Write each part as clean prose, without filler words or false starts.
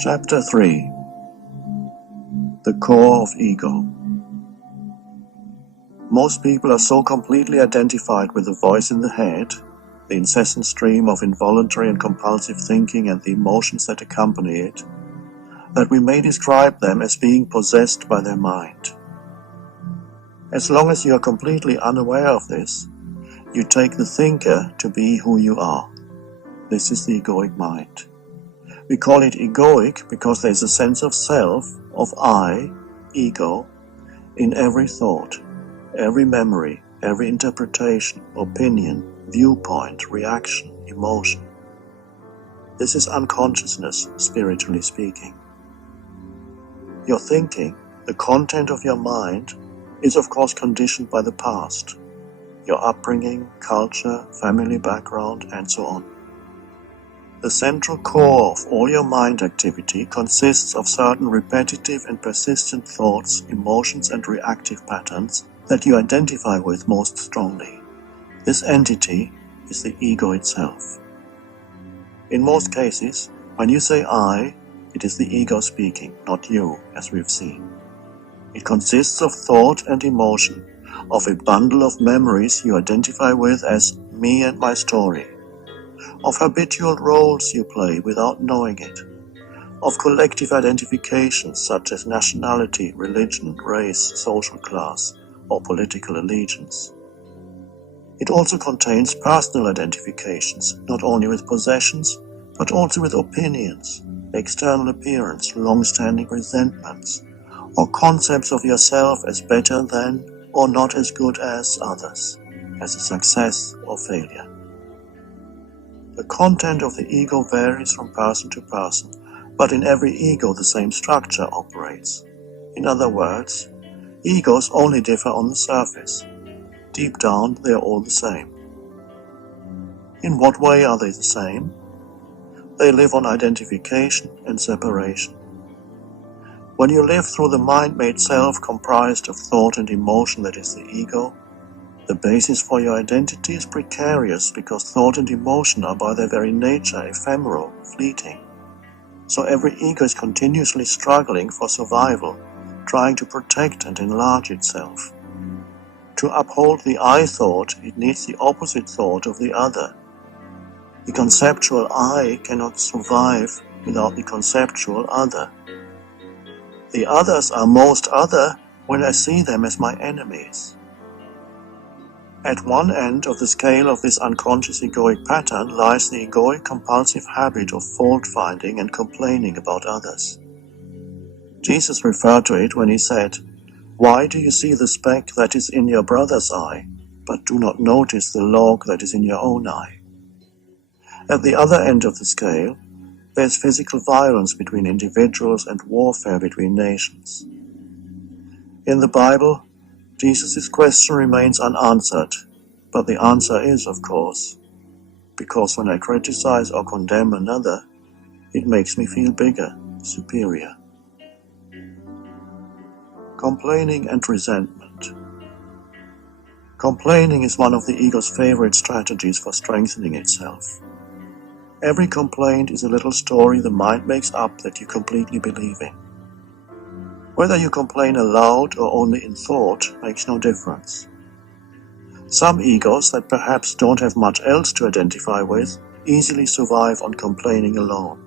Chapter 3. The Core of Ego. Most people are so completely identified with the voice in the head, the incessant stream of involuntary and compulsive thinking and the emotions that accompany it, that we may describe them as being possessed by their mind. As long as you are completely unaware of this, you take the thinker to be who you are. This is the egoic mind. We call it egoic because there is a sense of self, of I, ego, in every thought, every memory, every interpretation, opinion, viewpoint, reaction, emotion. This is unconsciousness, spiritually speaking. Your thinking, the content of your mind, is of course conditioned by the past, your upbringing, culture, family background, and so on. The central core of all your mind activity consists of certain repetitive and persistent thoughts, emotions, and reactive patterns that you identify with most strongly. This entity is the ego itself. In most cases, when you say I, it is the ego speaking, not you, as we've seen. It consists of thought and emotion, of a bundle of memories you identify with as me and my story, of habitual roles you play without knowing it, of collective identifications such as nationality, religion, race, social class, or political allegiance. It also contains personal identifications, not only with possessions, but also with opinions, external appearance, long-standing resentments, or concepts of yourself as better than or not as good as others, as a success or failure. The content of the ego varies from person to person, but in every ego the same structure operates. In other words, egos only differ on the surface. Deep down, they are all the same. In what way are they the same? They live on identification and separation. When you live through the mind-made self comprised of thought and emotion that is the ego, the basis for your identity is precarious because thought and emotion are by their very nature ephemeral, fleeting. So every ego is continuously struggling for survival, trying to protect and enlarge itself. To uphold the I thought, it needs the opposite thought of the other. The conceptual I cannot survive without the conceptual other. The others are most other when I see them as my enemies. At one end of the scale of this unconscious egoic pattern lies the egoic compulsive habit of fault-finding and complaining about others. Jesus referred to it when he said, "Why do you see the speck that is in your brother's eye, but do not notice the log that is in your own eye?" At the other end of the scale, there is physical violence between individuals and warfare between nations. In the Bible, Jesus' question remains unanswered, but the answer is, of course, because when I criticize or condemn another, it makes me feel bigger, superior. Complaining and resentment. Complaining is one of the ego's favorite strategies for strengthening itself. Every complaint is a little story the mind makes up that you completely believe in. Whether you complain aloud or only in thought makes no difference. Some egos that perhaps don't have much else to identify with easily survive on complaining alone.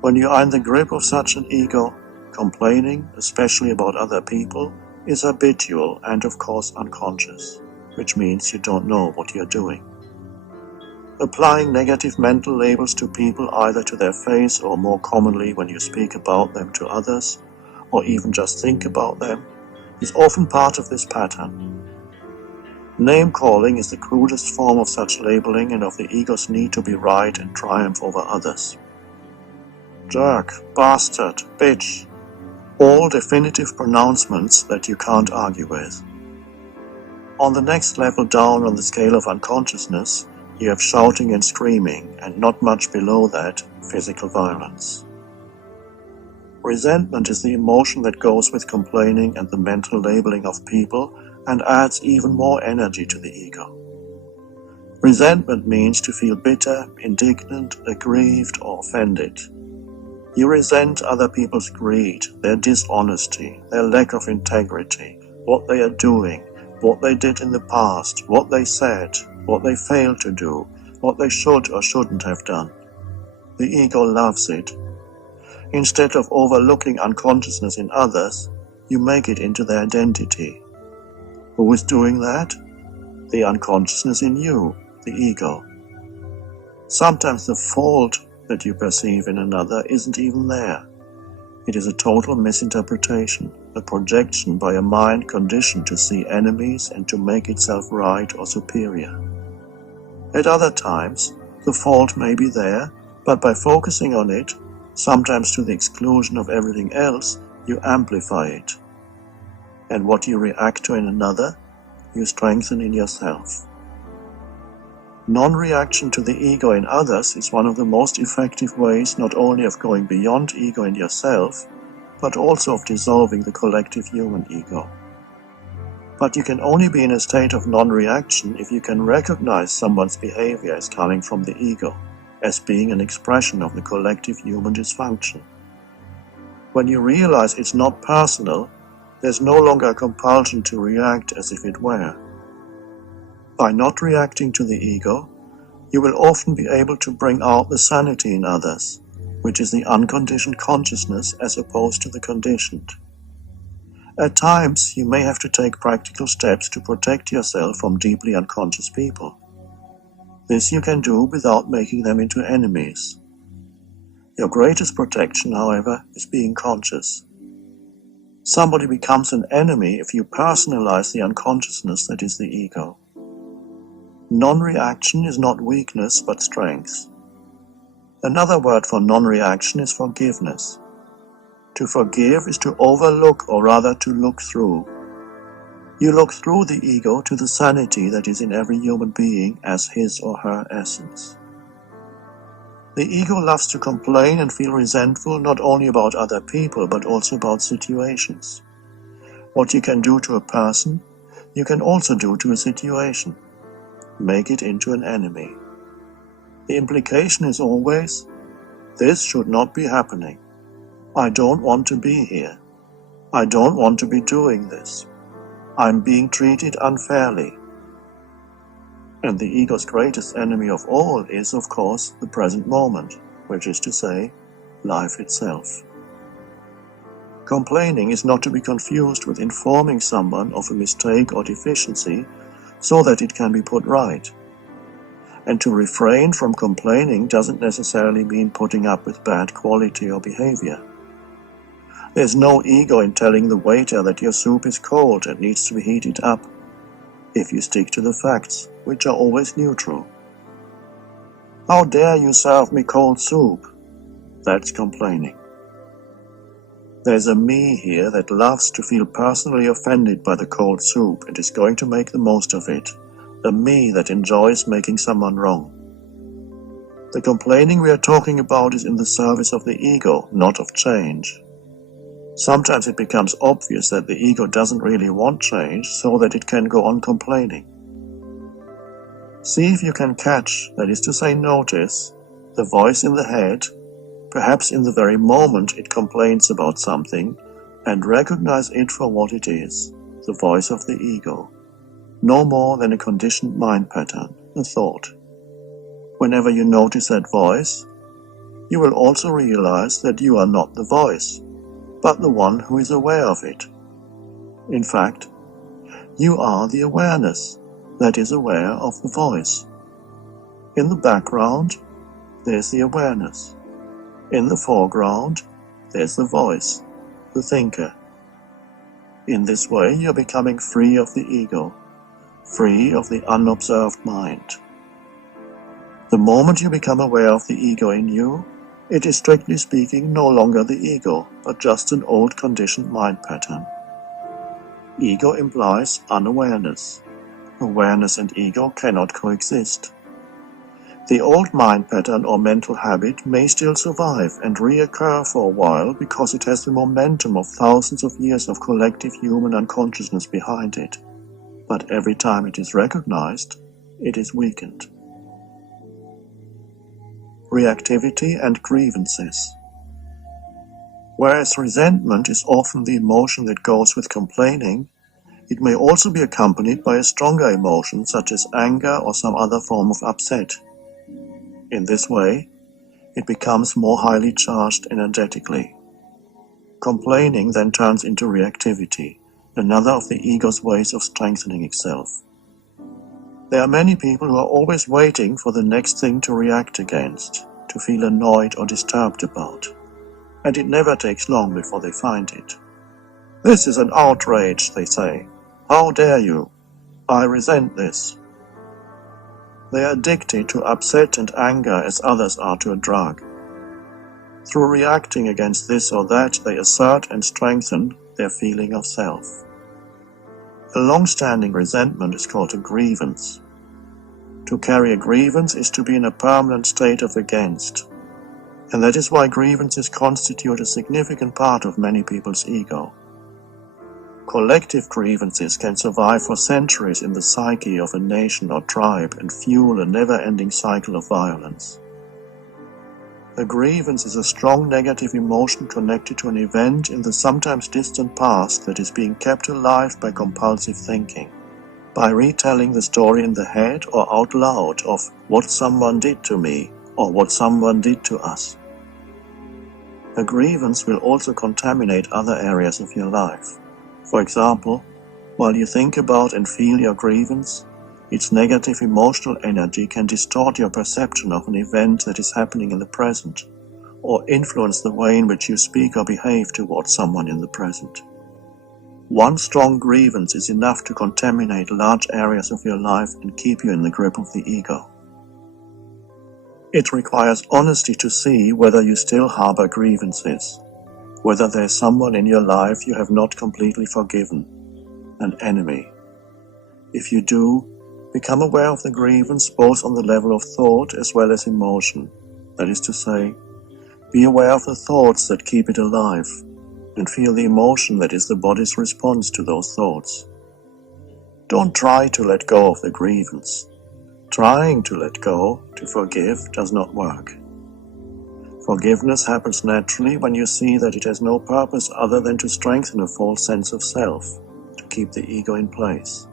When you are in the grip of such an ego, complaining, especially about other people, is habitual and of course unconscious, which means you don't know what you're doing. Applying negative mental labels to people either to their face or more commonly when you speak about them to others, or even just think about them, is often part of this pattern. Name-calling is the crudest form of such labeling and of the ego's need to be right and triumph over others. Jerk, bastard, bitch, all definitive pronouncements that you can't argue with. On the next level down on the scale of unconsciousness, you have shouting and screaming, and not much below that, physical violence. Resentment is the emotion that goes with complaining and the mental labeling of people and adds even more energy to the ego. Resentment means to feel bitter, indignant, aggrieved, or offended. You resent other people's greed, their dishonesty, their lack of integrity, what they are doing, what they did in the past, what they said, what they failed to do, what they should or shouldn't have done. The ego loves it. Instead of overlooking unconsciousness in others, you make it into their identity. Who is doing that? The unconsciousness in you, the ego. Sometimes the fault that you perceive in another isn't even there. It is a total misinterpretation, a projection by a mind conditioned to see enemies and to make itself right or superior. At other times, the fault may be there, but by focusing on it, sometimes to the exclusion of everything else, you amplify it. And what you react to in another, you strengthen in yourself. Non-reaction to the ego in others is one of the most effective ways not only of going beyond ego in yourself, but also of dissolving the collective human ego. But you can only be in a state of non-reaction if you can recognize someone's behavior as coming from the ego, as being an expression of the collective human dysfunction. When you realize it's not personal, there's no longer a compulsion to react as if it were. By not reacting to the ego, you will often be able to bring out the sanity in others, which is the unconditioned consciousness as opposed to the conditioned. At times, you may have to take practical steps to protect yourself from deeply unconscious people. This you can do without making them into enemies. Your greatest protection, however, is being conscious. Somebody becomes an enemy if you personalize the unconsciousness that is the ego. Non-reaction is not weakness, but strength. Another word for non-reaction is forgiveness. To forgive is to overlook, or rather to look through. You look through the ego to the sanity that is in every human being as his or her essence. The ego loves to complain and feel resentful not only about other people, but also about situations. What you can do to a person, you can also do to a situation. Make it into an enemy. The implication is always, this should not be happening. I don't want to be here. I don't want to be doing this. I'm being treated unfairly. And the ego's greatest enemy of all is, of course, the present moment, which is to say, life itself. Complaining is not to be confused with informing someone of a mistake or deficiency, so that it can be put right. And to refrain from complaining doesn't necessarily mean putting up with bad quality or behavior. There's no ego in telling the waiter that your soup is cold and needs to be heated up, if you stick to the facts, which are always neutral. How dare you serve me cold soup? That's complaining. There's a me here that loves to feel personally offended by the cold soup and is going to make the most of it. A me that enjoys making someone wrong. The complaining we are talking about is in the service of the ego, not of change. Sometimes it becomes obvious that the ego doesn't really want change, so that it can go on complaining. See if you can catch, that is to say notice, the voice in the head, perhaps in the very moment it complains about something, and recognize it for what it is, the voice of the ego. No more than a conditioned mind pattern, a thought. Whenever you notice that voice, you will also realize that you are not the voice, but the one who is aware of it. In fact, you are the awareness that is aware of the voice. In the background, there's the awareness. In the foreground, there's the voice, the thinker. In this way, you're becoming free of the ego, free of the unobserved mind. The moment you become aware of the ego in you, it is strictly speaking no longer the ego, but just an old conditioned mind pattern. Ego implies unawareness. Awareness and ego cannot coexist. The old mind pattern or mental habit may still survive and reoccur for a while because it has the momentum of thousands of years of collective human unconsciousness behind it. But every time it is recognized, it is weakened. Reactivity and grievances. Whereas resentment is often the emotion that goes with complaining, it may also be accompanied by a stronger emotion such as anger or some other form of upset. In this way, it becomes more highly charged energetically. Complaining then turns into reactivity, another of the ego's ways of strengthening itself. There are many people who are always waiting for the next thing to react against, to feel annoyed or disturbed about, and it never takes long before they find it. "This is an outrage," they say. "How dare you? I resent this." They are addicted to upset and anger as others are to a drug. Through reacting against this or that, they assert and strengthen their feeling of self. A long-standing resentment is called a grievance. To carry a grievance is to be in a permanent state of against, and that is why grievances constitute a significant part of many people's ego. Collective grievances can survive for centuries in the psyche of a nation or tribe and fuel a never-ending cycle of violence. A grievance is a strong negative emotion connected to an event in the sometimes distant past that is being kept alive by compulsive thinking, by retelling the story in the head or out loud of what someone did to me or what someone did to us. A grievance will also contaminate other areas of your life. For example, while you think about and feel your grievance, its negative emotional energy can distort your perception of an event that is happening in the present, or influence the way in which you speak or behave towards someone in the present. One strong grievance is enough to contaminate large areas of your life and keep you in the grip of the ego. It requires honesty to see whether you still harbor grievances, whether there is someone in your life you have not completely forgiven, an enemy. If you do, become aware of the grievance both on the level of thought as well as emotion. That is to say, be aware of the thoughts that keep it alive, and feel the emotion that is the body's response to those thoughts. Don't try to let go of the grievance. Trying to let go, to forgive, does not work. Forgiveness happens naturally when you see that it has no purpose other than to strengthen a false sense of self, to keep the ego in place.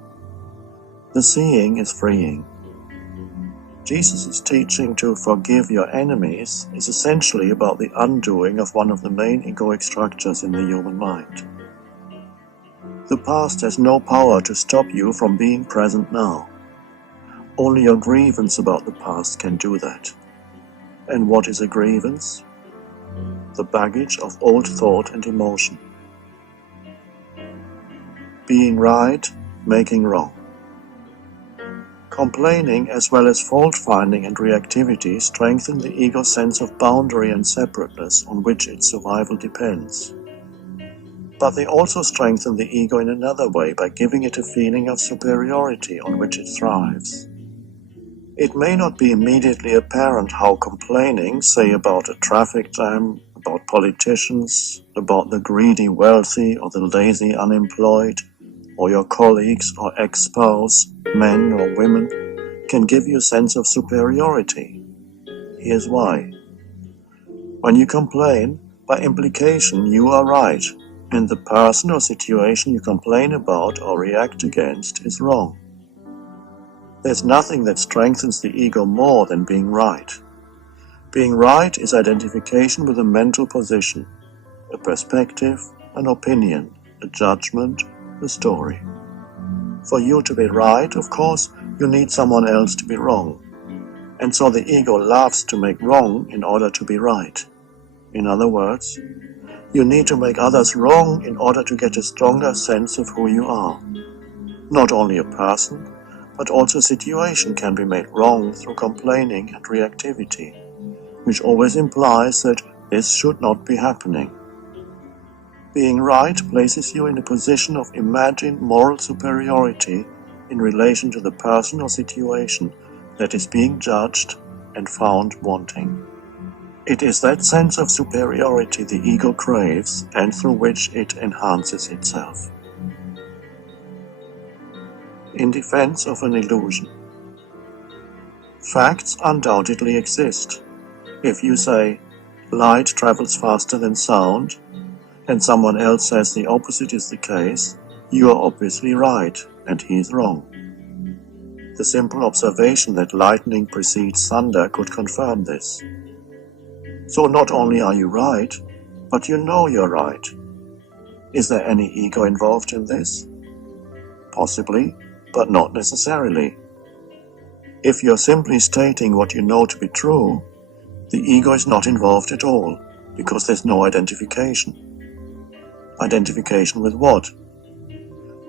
The seeing is freeing. Jesus' teaching to forgive your enemies is essentially about the undoing of one of the main egoic structures in the human mind. The past has no power to stop you from being present now. Only your grievance about the past can do that. And what is a grievance? The baggage of old thought and emotion. Being right, making wrong. Complaining as well as fault-finding and reactivity strengthen the ego's sense of boundary and separateness on which its survival depends. But they also strengthen the ego in another way by giving it a feeling of superiority on which it thrives. It may not be immediately apparent how complaining, say about a traffic jam, about politicians, about the greedy wealthy or the lazy unemployed, or your colleagues or ex-spouse, men or women, can give you a sense of superiority. Here's why. When you complain, by implication you are right, and the person or situation you complain about or react against is wrong. There's nothing that strengthens the ego more than being right. Being right is identification with a mental position, a perspective, an opinion, a judgment, a story. For you to be right, of course, you need someone else to be wrong. And so the ego loves to make wrong in order to be right. In other words, you need to make others wrong in order to get a stronger sense of who you are. Not only a person, but also a situation can be made wrong through complaining and reactivity, which always implies that this should not be happening. Being right places you in a position of imagined moral superiority in relation to the person or situation that is being judged and found wanting. It is that sense of superiority the ego craves and through which it enhances itself. In defense of an illusion. Facts undoubtedly exist. If you say, light travels faster than sound, and someone else says the opposite is the case, you are obviously right and he is wrong. The simple observation that lightning precedes thunder could confirm this. So not only are you right, but you know you're right. Is there any ego involved in this? Possibly, but not necessarily. If you're simply stating what you know to be true, the ego is not involved at all, because there's no identification. Identification with what?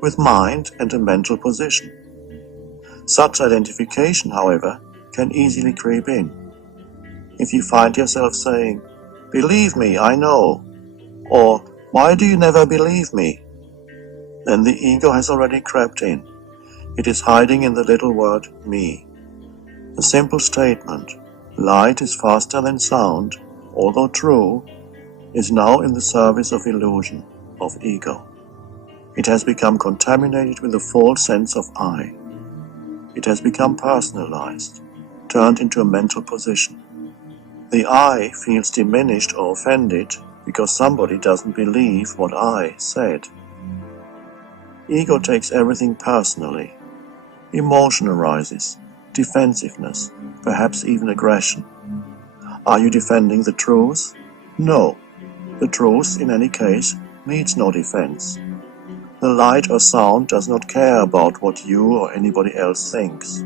With mind and a mental position. Such identification, however, can easily creep in. If you find yourself saying, "Believe me, I know," or "Why do you never believe me?" then the ego has already crept in. It is hiding in the little word me. The simple statement, "Light is faster than sound, although true," is now in the service of illusion, of ego. It has become contaminated with a false sense of I. It has become personalized, turned into a mental position. The I feels diminished or offended because somebody doesn't believe what I said. Ego takes everything personally. Emotion arises, defensiveness, perhaps even aggression. Are you defending the truth? No. The truth, in any case, needs no defense. The light or sound does not care about what you or anybody else thinks.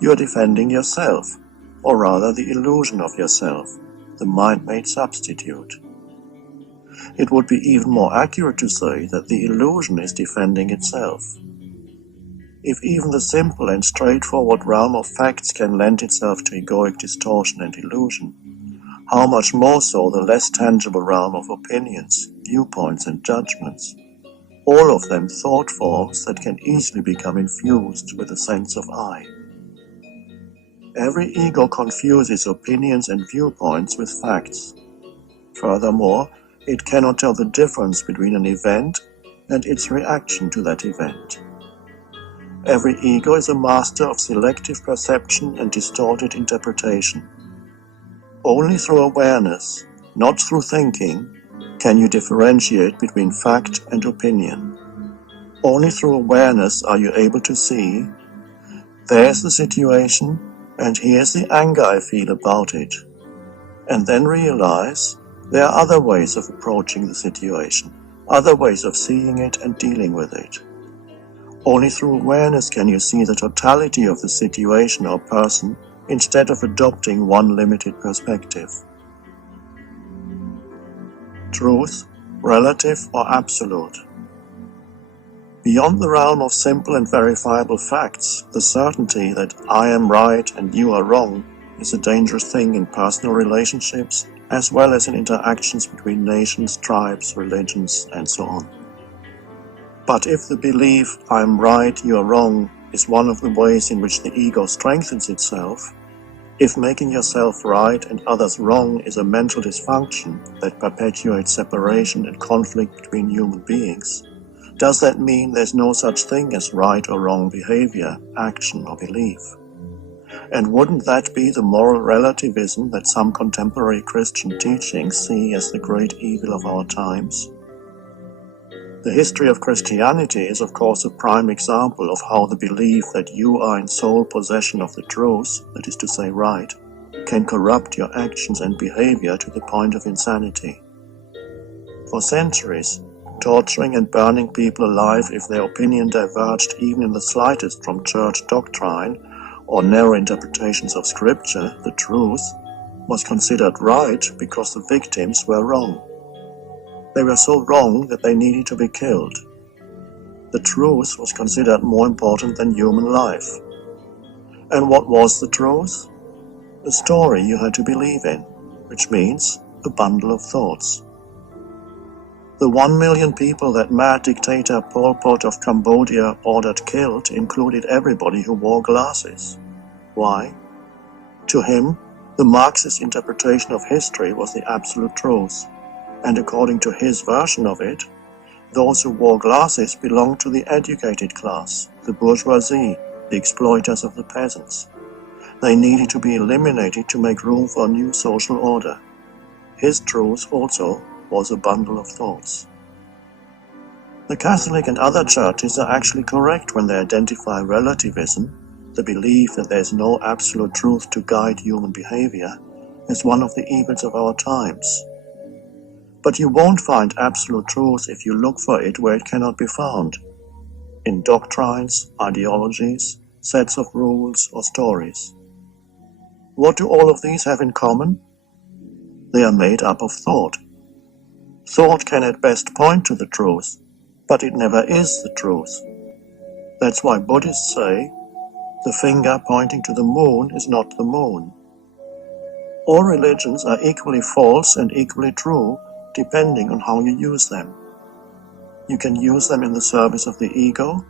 You are defending yourself, or rather the illusion of yourself, the mind-made substitute. It would be even more accurate to say that the illusion is defending itself. If even the simple and straightforward realm of facts can lend itself to egoic distortion and illusion, how much more so the less tangible realm of opinions, viewpoints and judgments, all of them thought forms that can easily become infused with a sense of I. Every ego confuses opinions and viewpoints with facts. Furthermore, it cannot tell the difference between an event and its reaction to that event. Every ego is a master of selective perception and distorted interpretation. Only through awareness, not through thinking, can you differentiate between fact and opinion. Only through awareness are you able to see, there's the situation, and here's the anger I feel about it, and then realize there are other ways of approaching the situation, other ways of seeing it and dealing with it. Only through awareness can you see the totality of the situation or person instead of adopting one limited perspective. Truth, relative or absolute. Beyond the realm of simple and verifiable facts, the certainty that I am right and you are wrong is a dangerous thing in personal relationships as well as in interactions between nations, tribes, religions, and so on. But if the belief I am right, you are wrong is one of the ways in which the ego strengthens itself, if making yourself right and others wrong is a mental dysfunction that perpetuates separation and conflict between human beings, does that mean there's no such thing as right or wrong behavior, action or belief? And wouldn't that be the moral relativism that some contemporary Christian teachings see as the great evil of our times? The history of Christianity is of course a prime example of how the belief that you are in sole possession of the truth, that is to say right, can corrupt your actions and behavior to the point of insanity. For centuries, torturing and burning people alive if their opinion diverged even in the slightest from church doctrine or narrow interpretations of scripture, the truth, was considered right because the victims were wrong. They were so wrong that they needed to be killed. The truth was considered more important than human life. And what was the truth? A story you had to believe in, which means a bundle of thoughts. The 1 million people that mad dictator Pol Pot of Cambodia ordered killed included everybody who wore glasses. Why? To him, the Marxist interpretation of history was the absolute truth, and according to his version of it, those who wore glasses belonged to the educated class, the bourgeoisie, the exploiters of the peasants. They needed to be eliminated to make room for a new social order. His truth also was a bundle of thoughts. The Catholic and other churches are actually correct when they identify relativism, the belief that there is no absolute truth to guide human behavior, as one of the evils of our times. But you won't find absolute truth if you look for it where it cannot be found, in doctrines, ideologies, sets of rules, or stories. What do all of these have in common? They are made up of thought. Thought can at best point to the truth, but it never is the truth. That's why Buddhists say, the finger pointing to the moon is not the moon. All religions are equally false and equally true, depending on how you use them. You can use them in the service of the ego,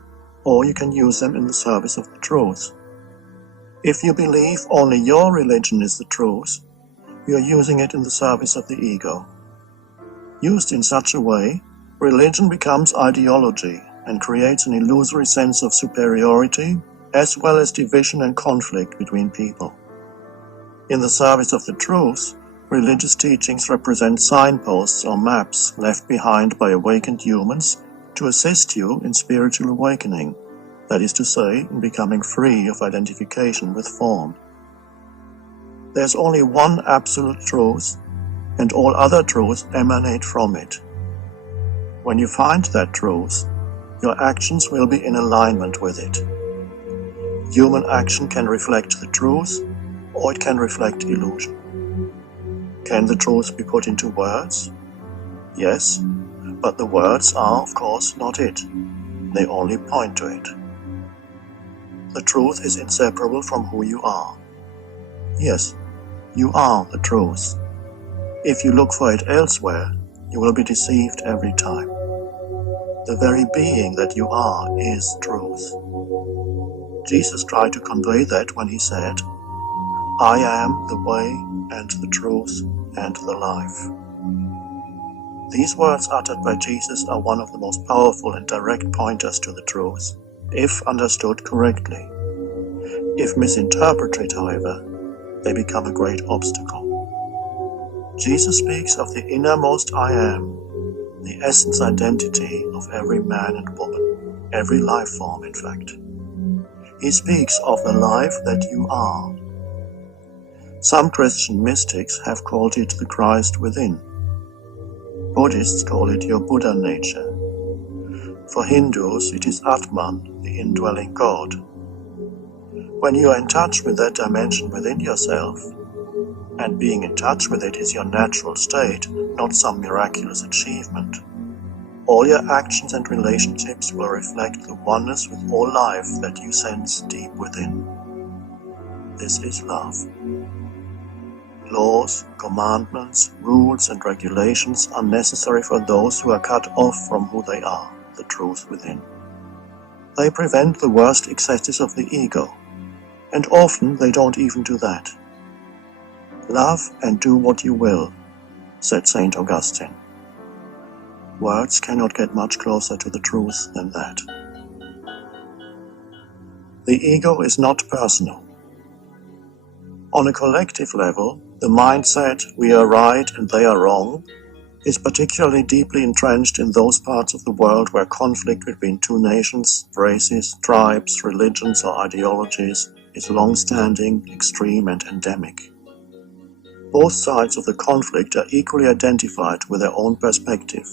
or you can use them in the service of the truth. If you believe only your religion is the truth, you are using it in the service of the ego. Used in such a way, religion becomes ideology and creates an illusory sense of superiority, as well as division and conflict between people. In the service of the truth, religious teachings represent signposts or maps left behind by awakened humans to assist you in spiritual awakening, that is to say, in becoming free of identification with form. There's only one absolute truth, and all other truths emanate from it. When you find that truth, your actions will be in alignment with it. Human action can reflect the truth, or it can reflect illusion. Can the truth be put into words? Yes, but the words are, of course, not it. They only point to it. The truth is inseparable from who you are. Yes, you are the truth. If you look for it elsewhere, you will be deceived every time. The very being that you are is truth. Jesus tried to convey that when he said, I am the way and the truth and the life. These words uttered by Jesus are one of the most powerful and direct pointers to the truth, if understood correctly. If misinterpreted, however, they become a great obstacle. Jesus speaks of the innermost I am, the essence identity of every man and woman, every life form in fact. He speaks of the life that you are. Some Christian mystics have called it the Christ within. Buddhists call it your Buddha nature. For Hindus, it is Atman, the indwelling God. When you are in touch with that dimension within yourself, and being in touch with it is your natural state, not some miraculous achievement, all your actions and relationships will reflect the oneness with all life that you sense deep within. This is love. Laws, commandments, rules, and regulations are necessary for those who are cut off from who they are, the truth within. They prevent the worst excesses of the ego, and often they don't even do that. Love and do what you will, said St. Augustine. Words cannot get much closer to the truth than that. The ego is not personal. On a collective level, the mindset, we are right and they are wrong, is particularly deeply entrenched in those parts of the world where conflict between two nations, races, tribes, religions, or ideologies is long-standing, extreme, and endemic. Both sides of the conflict are equally identified with their own perspective,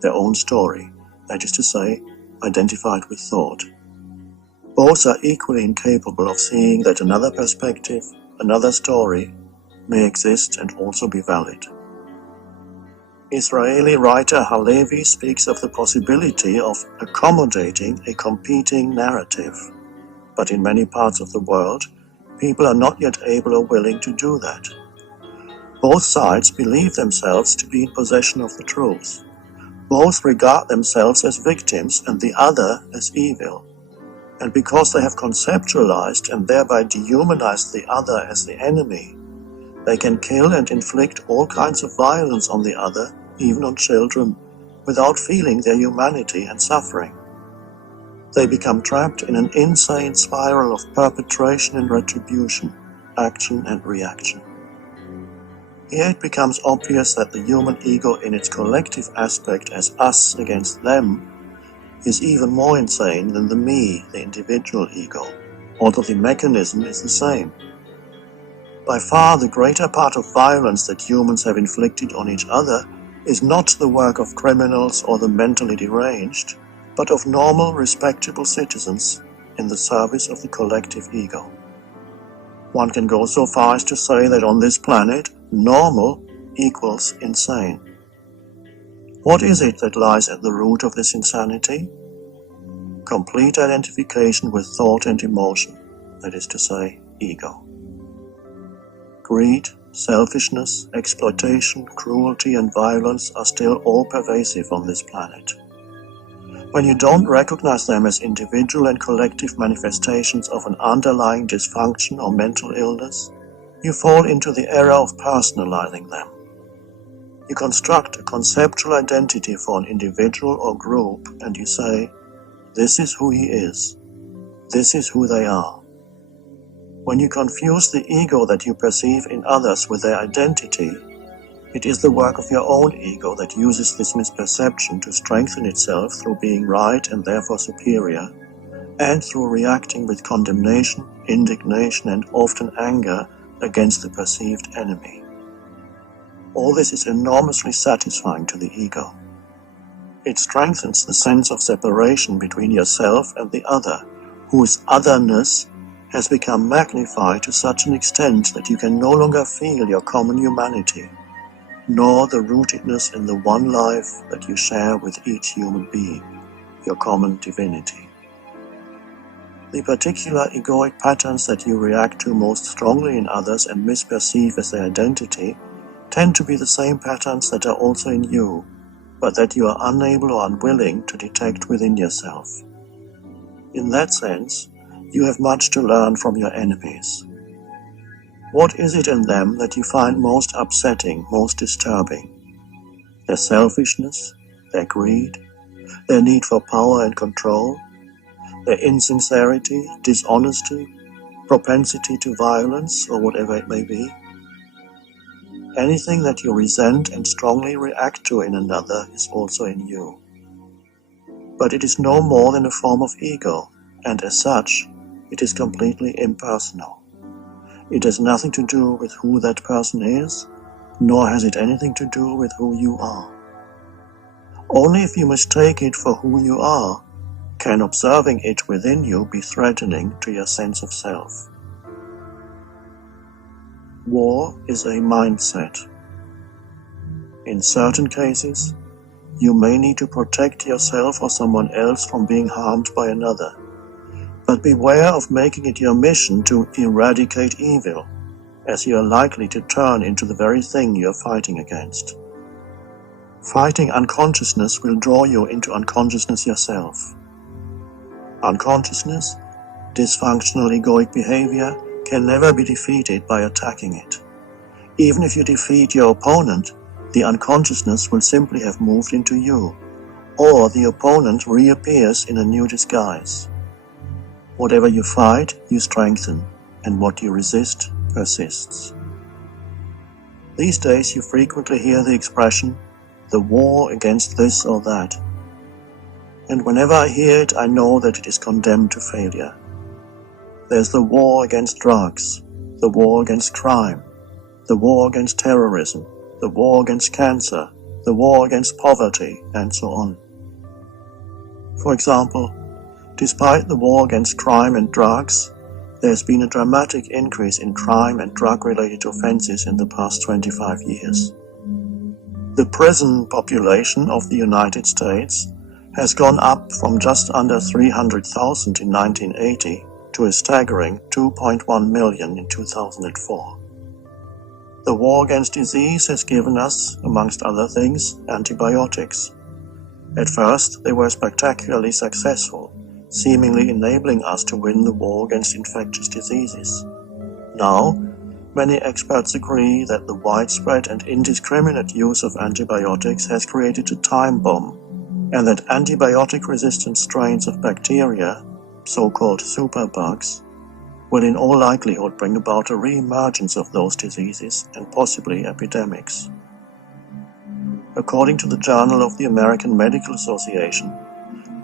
their own story, that is to say, identified with thought. Both are equally incapable of seeing that another perspective, another story, may exist and also be valid. Israeli writer Halevi speaks of the possibility of accommodating a competing narrative, but in many parts of the world, people are not yet able or willing to do that. Both sides believe themselves to be in possession of the truth. Both regard themselves as victims and the other as evil. And because they have conceptualized and thereby dehumanized the other as the enemy, they can kill and inflict all kinds of violence on the other, even on children, without feeling their humanity and suffering. They become trapped in an insane spiral of perpetration and retribution, action and reaction. Here it becomes obvious that the human ego in its collective aspect as us against them is even more insane than the me, the individual ego, although the mechanism is the same. By far the greater part of violence that humans have inflicted on each other is not the work of criminals or the mentally deranged, but of normal, respectable citizens in the service of the collective ego. One can go so far as to say that on this planet, normal equals insane. What is it that lies at the root of this insanity? Complete identification with thought and emotion, that is to say, ego. Greed, selfishness, exploitation, cruelty, and violence are still all pervasive on this planet. When you don't recognize them as individual and collective manifestations of an underlying dysfunction or mental illness, you fall into the error of personalizing them. You construct a conceptual identity for an individual or group, and you say, "This is who he is. This is who they are." When you confuse the ego that you perceive in others with their identity, it is the work of your own ego that uses this misperception to strengthen itself through being right and therefore superior, and through reacting with condemnation, indignation, and often anger against the perceived enemy. All this is enormously satisfying to the ego. It strengthens the sense of separation between yourself and the other, whose otherness has become magnified to such an extent that you can no longer feel your common humanity, nor the rootedness in the one life that you share with each human being, your common divinity. The particular egoic patterns that you react to most strongly in others and misperceive as their identity tend to be the same patterns that are also in you, but that you are unable or unwilling to detect within yourself. In that sense, you have much to learn from your enemies. What is it in them that you find most upsetting, most disturbing? Their selfishness, their greed, their need for power and control, their insincerity, dishonesty, propensity to violence, or whatever it may be? Anything that you resent and strongly react to in another is also in you. But it is no more than a form of ego, and as such, it is completely impersonal. It has nothing to do with who that person is, nor has it anything to do with who you are. Only if you mistake it for who you are, can observing it within you be threatening to your sense of self. War is a mindset. In certain cases, you may need to protect yourself or someone else from being harmed by another. But beware of making it your mission to eradicate evil, as you are likely to turn into the very thing you are fighting against. Fighting unconsciousness will draw you into unconsciousness yourself. Unconsciousness, dysfunctional egoic behavior, can never be defeated by attacking it. Even if you defeat your opponent, the unconsciousness will simply have moved into you, or the opponent reappears in a new disguise. Whatever you fight, you strengthen, and what you resist, persists. These days you frequently hear the expression, "the war against this or that." And whenever I hear it, I know that it is condemned to failure. There's the war against drugs, the war against crime, the war against terrorism, the war against cancer, the war against poverty, and so on. For example, despite the war against crime and drugs, there has been a dramatic increase in crime and drug-related offenses in the past 25 years. The prison population of the United States has gone up from just under 300,000 in 1980 to a staggering 2.1 million in 2004. The war against disease has given us, amongst other things, antibiotics. At first, they were spectacularly successful, seemingly enabling us to win the war against infectious diseases. Now, many experts agree that the widespread and indiscriminate use of antibiotics has created a time bomb, and that antibiotic-resistant strains of bacteria, so-called superbugs, will in all likelihood bring about a re-emergence of those diseases and possibly epidemics. According to the Journal of the American Medical Association,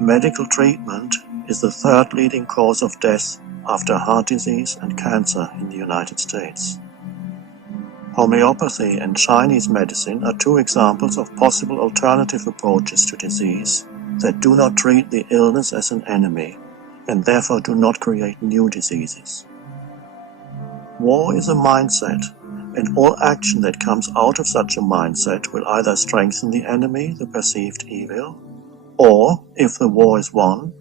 medical treatment is the third leading cause of death after heart disease and cancer in the United States. Homeopathy and Chinese medicine are two examples of possible alternative approaches to disease that do not treat the illness as an enemy and therefore do not create new diseases. War is a mindset, and all action that comes out of such a mindset will either strengthen the enemy, the perceived evil, or, if the war is won,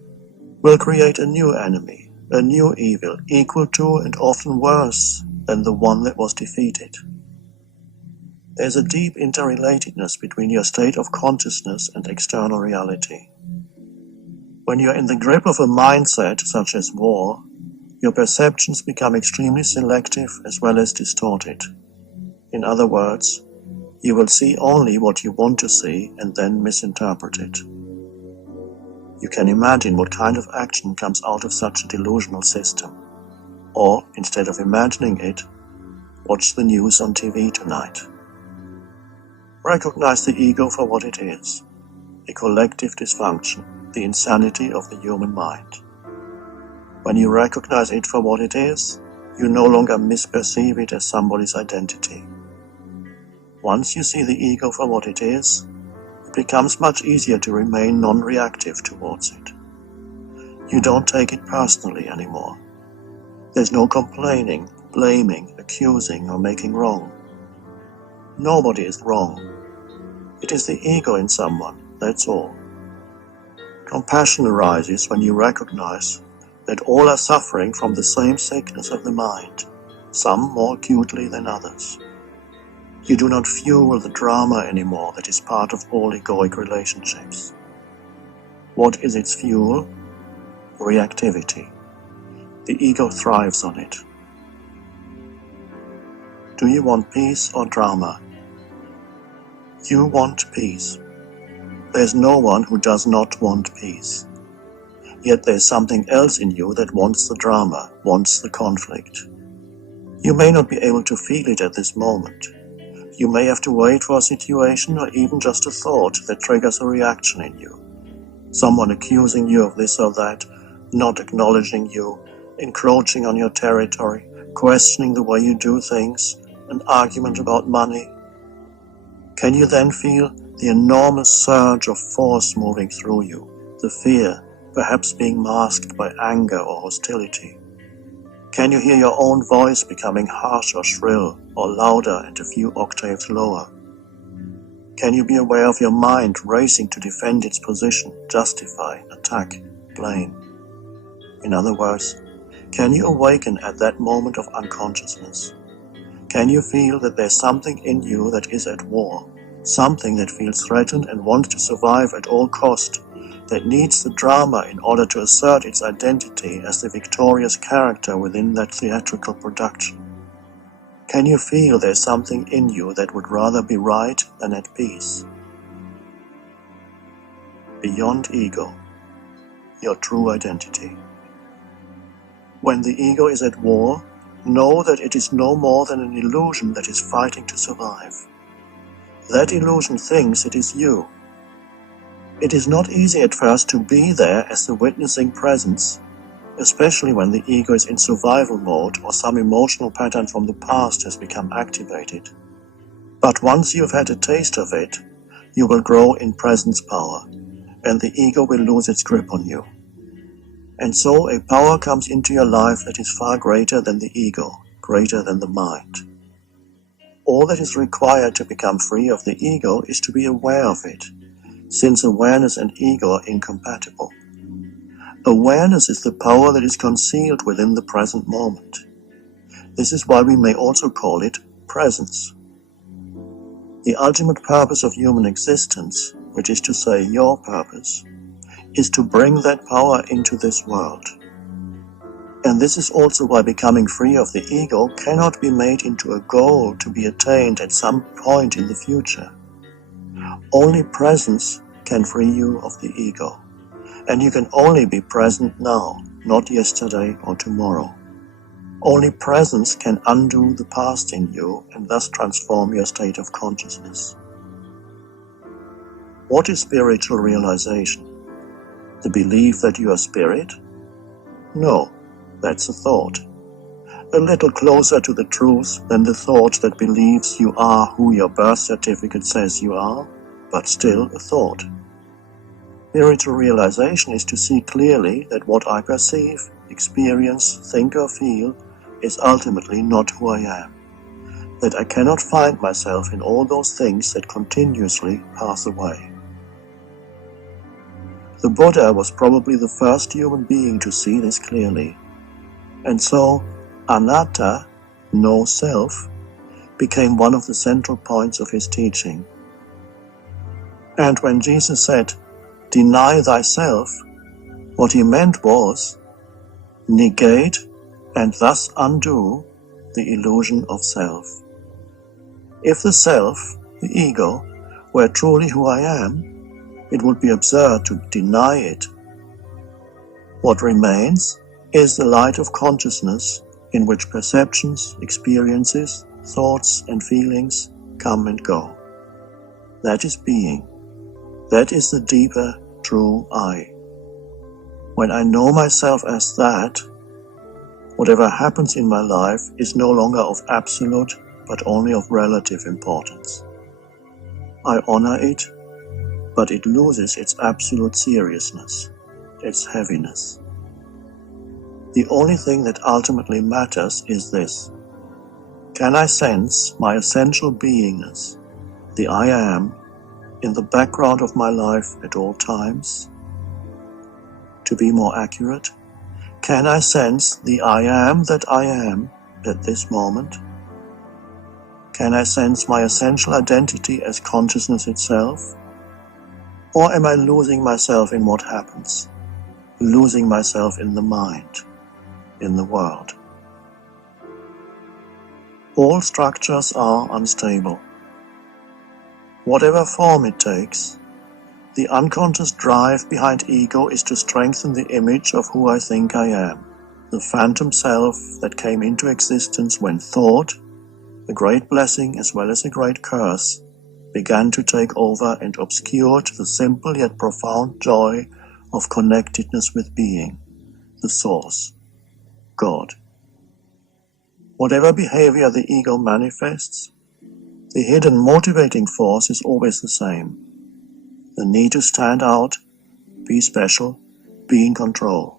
will create a new enemy, a new evil, equal to and often worse than the one that was defeated. There is a deep interrelatedness between your state of consciousness and external reality. When you are in the grip of a mindset such as war, your perceptions become extremely selective as well as distorted. In other words, you will see only what you want to see and then misinterpret it. You can imagine what kind of action comes out of such a delusional system. Or, instead of imagining it, watch the news on TV tonight. Recognize the ego for what it is, a collective dysfunction, the insanity of the human mind. When you recognize it for what it is, you no longer misperceive it as somebody's identity. Once you see the ego for what it is, it becomes much easier to remain non-reactive towards it. You don't take it personally anymore. There's no complaining, blaming, accusing, or making wrong. Nobody is wrong. It is the ego in someone, that's all. Compassion arises when you recognize that all are suffering from the same sickness of the mind, some more acutely than others. You do not fuel the drama anymore that is part of all egoic relationships. What is its fuel? Reactivity. The ego thrives on it. Do you want peace or drama? You want peace. There's no one who does not want peace. Yet there's something else in you that wants the drama, wants the conflict. You may not be able to feel it at this moment. You may have to wait for a situation or even just a thought that triggers a reaction in you. Someone accusing you of this or that, not acknowledging you, encroaching on your territory, questioning the way you do things, an argument about money. Can you then feel the enormous surge of force moving through you, the fear, perhaps being masked by anger or hostility? Can you hear your own voice becoming harsh or shrill, or louder and a few octaves lower? Can you be aware of your mind racing to defend its position, justify, attack, blame? In other words, can you awaken at that moment of unconsciousness? Can you feel that there's something in you that is at war, something that feels threatened and wants to survive at all cost, that needs the drama in order to assert its identity as the victorious character within that theatrical production? Can you feel there's something in you that would rather be right than at peace? Beyond ego, your true identity. When the ego is at war, know that it is no more than an illusion that is fighting to survive. That illusion thinks it is you. It is not easy at first to be there as the witnessing presence, especially when the ego is in survival mode or some emotional pattern from the past has become activated. But once you've had a taste of it, you will grow in presence power, and the ego will lose its grip on you. And so a power comes into your life that is far greater than the ego, greater than the mind. All that is required to become free of the ego is to be aware of it, since awareness and ego are incompatible. Awareness is the power that is concealed within the present moment. This is why we may also call it presence. The ultimate purpose of human existence, which is to say your purpose, is to bring that power into this world. And this is also why becoming free of the ego cannot be made into a goal to be attained at some point in the future. Only presence can free you of the ego, and you can only be present now, not yesterday or tomorrow. Only presence can undo the past in you and thus transform your state of consciousness. What is spiritual realization? The belief that you are spirit? No, that's a thought. A little closer to the truth than the thought that believes you are who your birth certificate says you are, but still a thought. Spiritual realization is to see clearly that what I perceive, experience, think or feel is ultimately not who I am, that I cannot find myself in all those things that continuously pass away. The Buddha was probably the first human being to see this clearly, and so anatta, no self, became one of the central points of his teaching. And when Jesus said, "Deny thyself," what he meant was, negate and thus undo the illusion of self. If the self, the ego, were truly who I am, it would be absurd to deny it. What remains is the light of consciousness in which perceptions, experiences, thoughts and feelings come and go. That is being. That is the deeper, true I. When I know myself as that, whatever happens in my life is no longer of absolute, but only of relative importance. I honor it, but it loses its absolute seriousness, its heaviness. The only thing that ultimately matters is this: can I sense my essential beingness, the I am, in the background of my life at all times? To be more accurate, can I sense the I am that I am at this moment? Can I sense my essential identity as consciousness itself? Or am I losing myself in what happens, losing myself in the mind, in the world? All structures are unstable. Whatever form it takes, the unconscious drive behind ego is to strengthen the image of who I think I am, the phantom self that came into existence when thought, a great blessing as well as a great curse, began to take over and obscured the simple yet profound joy of connectedness with being, the source, God. Whatever behavior the ego manifests, the hidden motivating force is always the same: the need to stand out, be special, be in control,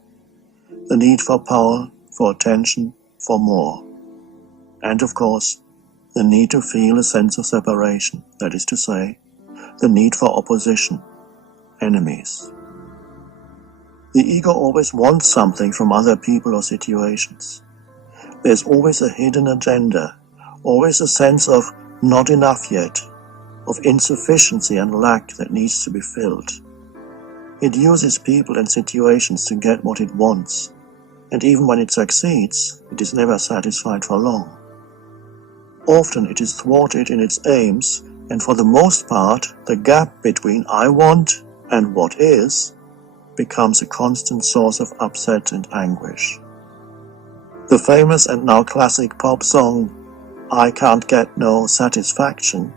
the need for power, for attention, for more, and of course, the need to feel a sense of separation, that is to say, the need for opposition, enemies. The ego always wants something from other people or situations. There's always a hidden agenda, always a sense of not enough yet, of insufficiency and lack that needs to be filled. It uses people and situations to get what it wants, and even when it succeeds, it is never satisfied for long. Often it is thwarted in its aims, and for the most part, the gap between I want and what is becomes a constant source of upset and anguish. The famous and now classic pop song, "I Can't Get No Satisfaction,"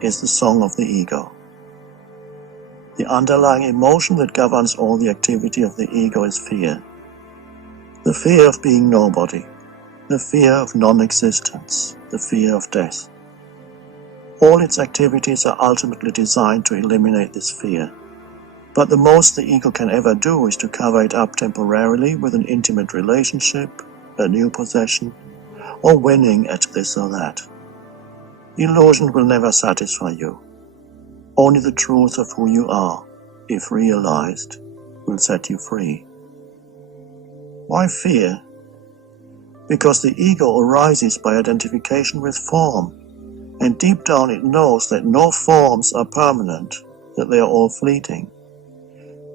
is the song of the ego. The underlying emotion that governs all the activity of the ego is fear. The fear of being nobody, the fear of non-existence, the fear of death. All its activities are ultimately designed to eliminate this fear, but the most the ego can ever do is to cover it up temporarily with an intimate relationship, a new possession, or winning at this or that. Illusion will never satisfy you. Only the truth of who you are, if realized, will set you free. Why fear? Because the ego arises by identification with form, and deep down it knows that no forms are permanent, that they are all fleeting.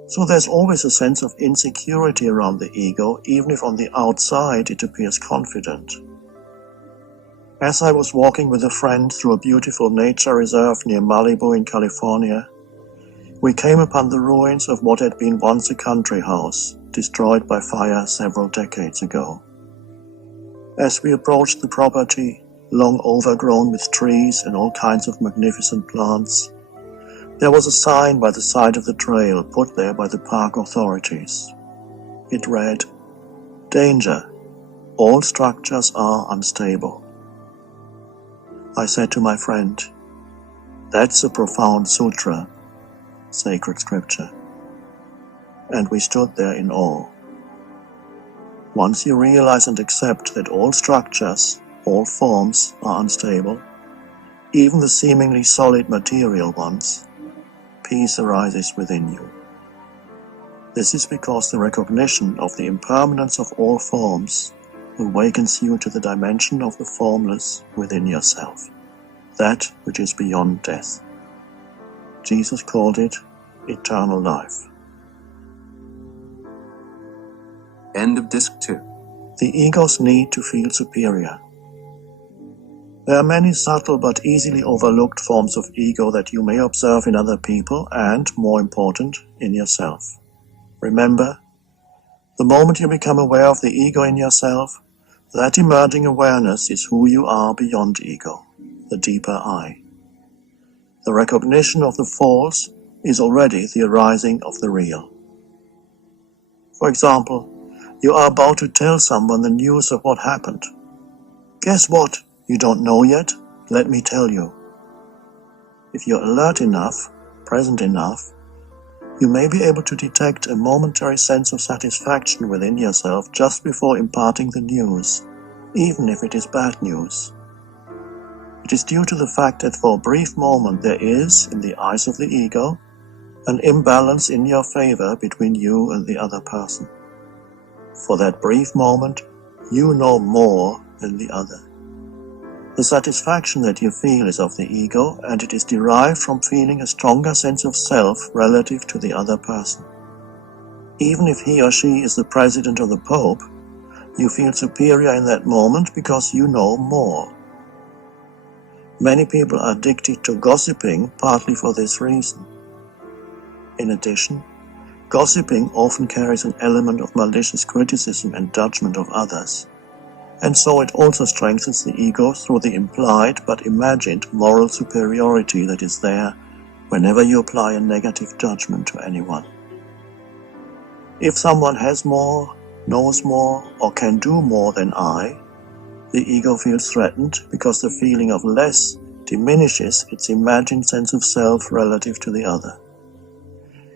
So there's always a sense of insecurity around the ego, even if on the outside it appears confident. As I was walking with a friend through a beautiful nature reserve near Malibu in California, we came upon the ruins of what had been once a country house, destroyed by fire several decades ago. As we approached the property, long overgrown with trees and all kinds of magnificent plants, there was a sign by the side of the trail put there by the park authorities. It read, "Danger. All structures are unstable." I said to my friend, "That's a profound sutra, sacred scripture." And we stood there in awe. Once you realize and accept that all structures, all forms are unstable, even the seemingly solid material ones, peace arises within you. This is because the recognition of the impermanence of all forms awakens you to the dimension of the formless within yourself, that which is beyond death. Jesus called it eternal life. End of Disc 2. The ego's need to feel superior. There are many subtle but easily overlooked forms of ego that you may observe in other people and, more important, in yourself. Remember, the moment you become aware of the ego in yourself, that emerging awareness is who you are beyond ego, the deeper I. The recognition of the false is already the arising of the real. For example, you are about to tell someone the news of what happened. Guess what? You don't know yet? Let me tell you. If you're alert enough, present enough, you may be able to detect a momentary sense of satisfaction within yourself just before imparting the news, even if it is bad news. It is due to the fact that for a brief moment there is, in the eyes of the ego, an imbalance in your favor between you and the other person. For that brief moment, you know more than the other. The satisfaction that you feel is of the ego, and it is derived from feeling a stronger sense of self relative to the other person. Even if he or she is the president or the pope, you feel superior in that moment because you know more. Many people are addicted to gossiping partly for this reason. In addition, gossiping often carries an element of malicious criticism and judgment of others, and so it also strengthens the ego through the implied but imagined moral superiority that is there whenever you apply a negative judgment to anyone. If someone has more, knows more, or can do more than I, the ego feels threatened because the feeling of less diminishes its imagined sense of self relative to the other.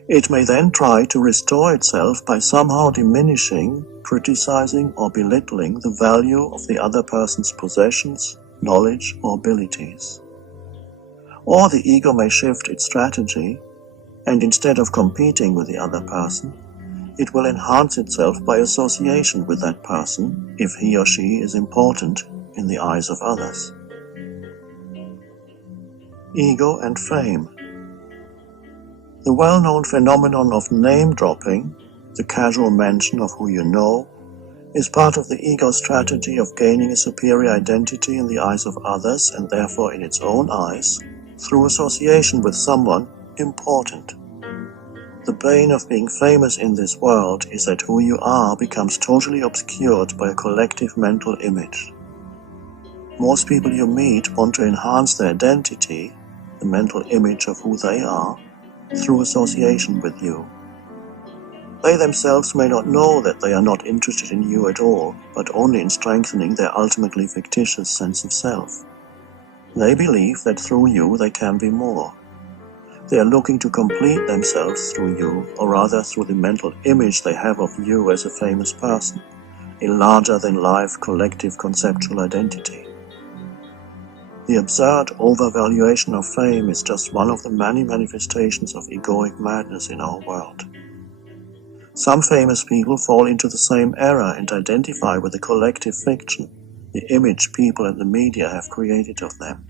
It may then try to restore itself by somehow diminishing, criticizing, or belittling the value of the other person's possessions, knowledge, or abilities. Or the ego may shift its strategy, and instead of competing with the other person, it will enhance itself by association with that person if he or she is important in the eyes of others. Ego and fame. The well-known phenomenon of name-dropping, the casual mention of who you know, is part of the ego's strategy of gaining a superior identity in the eyes of others and therefore in its own eyes through association with someone important. The pain of being famous in this world is that who you are becomes totally obscured by a collective mental image. Most people you meet want to enhance their identity, the mental image of who they are, through association with you. They themselves may not know that they are not interested in you at all, but only in strengthening their ultimately fictitious sense of self. They believe that through you they can be more. They are looking to complete themselves through you, or rather through the mental image they have of you as a famous person, a larger-than-life collective conceptual identity. The absurd overvaluation of fame is just one of the many manifestations of egoic madness in our world. Some famous people fall into the same error and identify with the collective fiction, the image people and the media have created of them,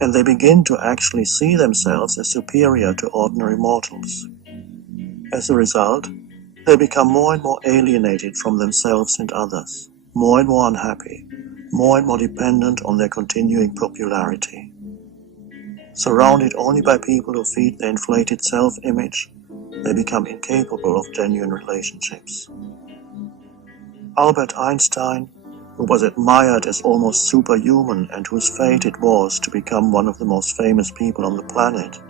and they begin to actually see themselves as superior to ordinary mortals. As a result, they become more and more alienated from themselves and others, more and more unhappy, more and more dependent on their continuing popularity. Surrounded only by people who feed their inflated self-image, they become incapable of genuine relationships. Albert Einstein, who was admired as almost superhuman and whose fate it was to become one of the most famous people on the planet,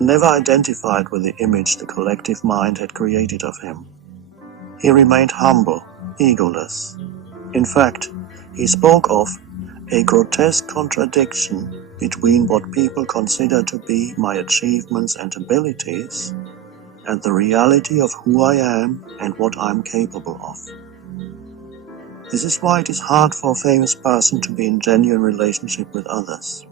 never identified with the image the collective mind had created of him. He remained humble, egoless. In fact, he spoke of a grotesque contradiction between what people consider to be my achievements and abilities and the reality of who I am and what I am capable of. This is why it is hard for a famous person to be in genuine relationship with others.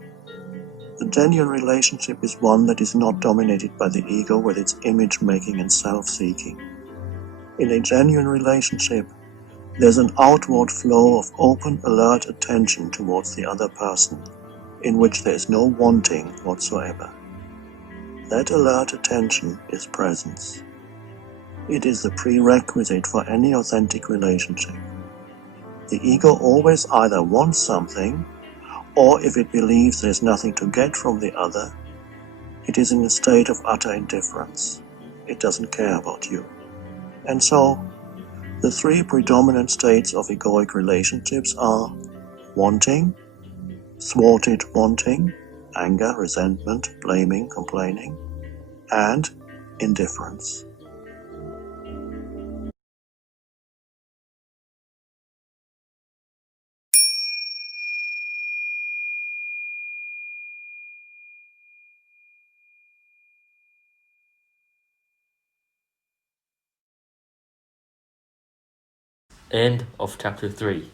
The genuine relationship is one that is not dominated by the ego with its image-making and self-seeking. In a genuine relationship, there's an outward flow of open, alert attention towards the other person, in which there is no wanting whatsoever. That alert attention is presence. It is the prerequisite for any authentic relationship. The ego always either wants something, or if it believes there is nothing to get from the other, it is in a state of utter indifference. It doesn't care about you. And so, the three predominant states of egoic relationships are wanting, thwarted wanting, anger, resentment, blaming, complaining, and indifference. End of chapter 3.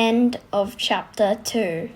End of chapter 2.